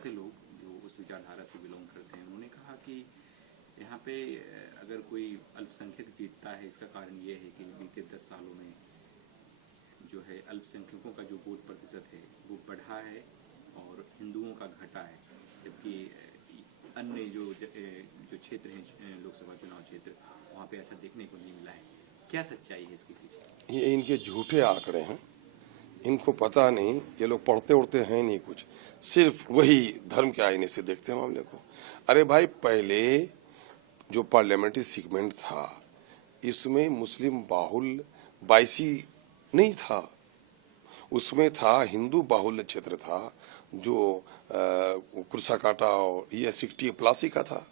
ऐसे लोग जो उस विचारधारा से बिलोंग करते हैं, उन्होंने कहा कि यहाँ पे अगर कोई अल्पसंख्यक जीतता है, इसका कारण ये है कि बीते 10 सालों में जो है अल्पसंख्यकों का जो वोट प्रतिशत है वो बढ़ा है और हिंदुओं का घटा है, जबकि अन्य जो क्षेत्र हैं लोकसभा चुनाव क्षेत्र, वहाँ पे ऐसा देखने को नहीं मिला है। क्या सच्चाई है इसके पीछे? ये इनके झूठे आंकड़े हैं, इनको पता नहीं, ये लोग पढ़ते उड़ते हैं नहीं कुछ, सिर्फ वही धर्म के आईने से देखते हैं मामले को। अरे भाई, पहले जो पार्लियामेंट्री सेगमेंट था इसमें मुस्लिम बाहुल 22 नहीं था, उसमें था हिंदू बाहुल्य क्षेत्र था, जो कुर्साकाटा और ये 60+ का था।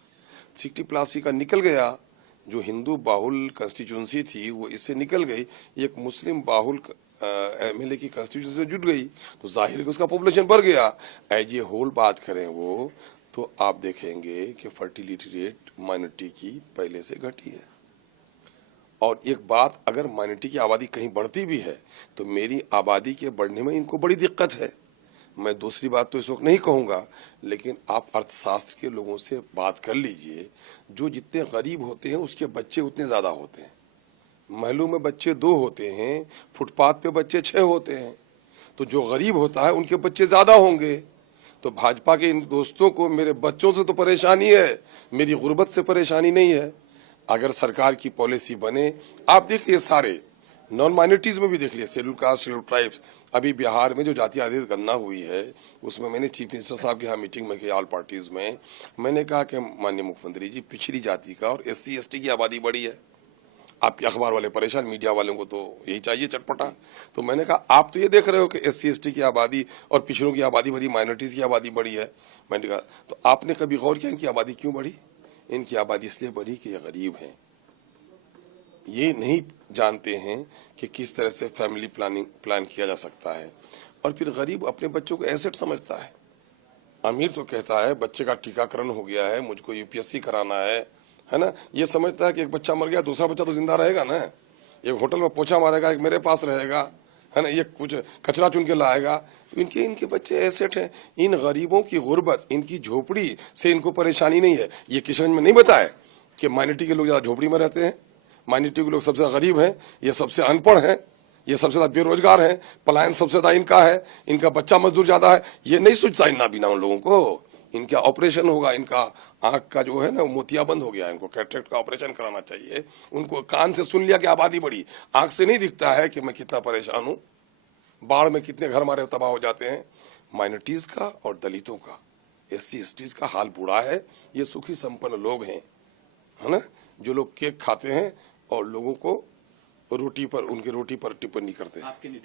60+ का निकल गया, जो हिंदू बाहुल कंस्टिट्यूंसी थी वो इससे निकल गई, एक मुस्लिम बाहुल एमएलए की कंस्टिट्यूंसी से जुड़ गई, तो जाहिर है कि उसका पॉपुलेशन बढ़ गया। एज ये होल बात करें वो, तो आप देखेंगे कि फर्टिलिटी रेट माइनॉरिटी की पहले से घटी है। और एक बात, अगर माइनॉरिटी की आबादी कहीं बढ़ती भी है तो मेरी आबादी के बढ़ने में इनको बड़ी दिक्कत है। मैं दूसरी बात तो इस वक्त नहीं कहूंगा, लेकिन आप अर्थशास्त्र के लोगों से बात कर लीजिए, जो जितने गरीब होते हैं उसके बच्चे उतने ज्यादा होते हैं। महलों में बच्चे 2 होते हैं, फुटपाथ पे बच्चे 6 होते हैं, तो जो गरीब होता है उनके बच्चे ज्यादा होंगे। तो भाजपा के इन दोस्तों को मेरे बच्चों से तो परेशानी है, मेरी गुर्बत से परेशानी नहीं है। अगर सरकार की पॉलिसी बने, आप देखिए सारे नॉन माइनॉरिटीज में भी देख लिया, शेड्यूल कास्ट, शेड्यूल ट्राइब्स, अभी बिहार में जो जाति आधारित गणना हुई है उसमें मैंने चीफ मिनिस्टर साहब के यहाँ मीटिंग में की, ऑल पार्टीज में, मैंने कहा कि माननीय मुख्यमंत्री जी, पिछड़ी जाति का और SC ST की आबादी बढ़ी है। आपके अखबार वाले परेशान, मीडिया वालों को तो यही चाहिए चटपटा। तो मैंने कहा आप तो ये देख रहे हो कि SC ST की आबादी और पिछड़ों की आबादी बढ़ी, माइनॉरिटीज की आबादी बढ़ी है। मैंने कहा तो आपने कभी गौर किया इनकी आबादी क्यों बढ़ी? इनकी आबादी इसलिए बढ़ी कि ये गरीब हैं, ये नहीं जानते हैं कि किस तरह से फैमिली प्लान किया जा सकता है। और फिर गरीब अपने बच्चों को एसेट समझता है। अमीर तो कहता है बच्चे का टीकाकरण हो गया है, मुझको UPSC कराना है ना, ये समझता है कि एक बच्चा मर गया, दूसरा बच्चा तो जिंदा रहेगा ना, एक होटल में पोछा मारेगा, एक मेरे पास रहेगा, है ना, ये कुछ कचरा चुन के लाएगा। तो इनके बच्चे एसेट हैं। इन गरीबों की गुर्बत, इनकी झोपड़ी से इनको परेशानी नहीं है। ये किशन में नहीं बताया कि माइनॉरिटी के लोग ज्यादा झोपड़ी में रहते हैं, माइनॉरिटी के लोग सबसे ज्यादा गरीब हैं, ये सबसे अनपढ़ हैं, ये सबसे ज्यादा बेरोजगार हैं, पलायन सबसे ज्यादा इनका है, इनका बच्चा मजदूर ज्यादा है। ये नहीं सोचता इन्ना बिना उन लोगों को, इनका ऑपरेशन होगा, इनका आंख का जो है ना मोतिया बंद हो गया, इनको कैटरेक्ट का ऑपरेशन कराना चाहिए। उनको कान से सुन लिया कि आबादी बढ़ी, आंख से नहीं दिखता है कि मैं कितना परेशान हूं, बाढ़ में कितने घर हमारे तबाह हो जाते हैं। माइनॉरिटीज का और दलितों का, SC ST का हाल बुरा है। ये सुखी संपन्न लोग हैं, है ना, जो लोग केक खाते हैं और लोगों को रोटी पर, उनकी रोटी पर टिप्पणी करते हैं।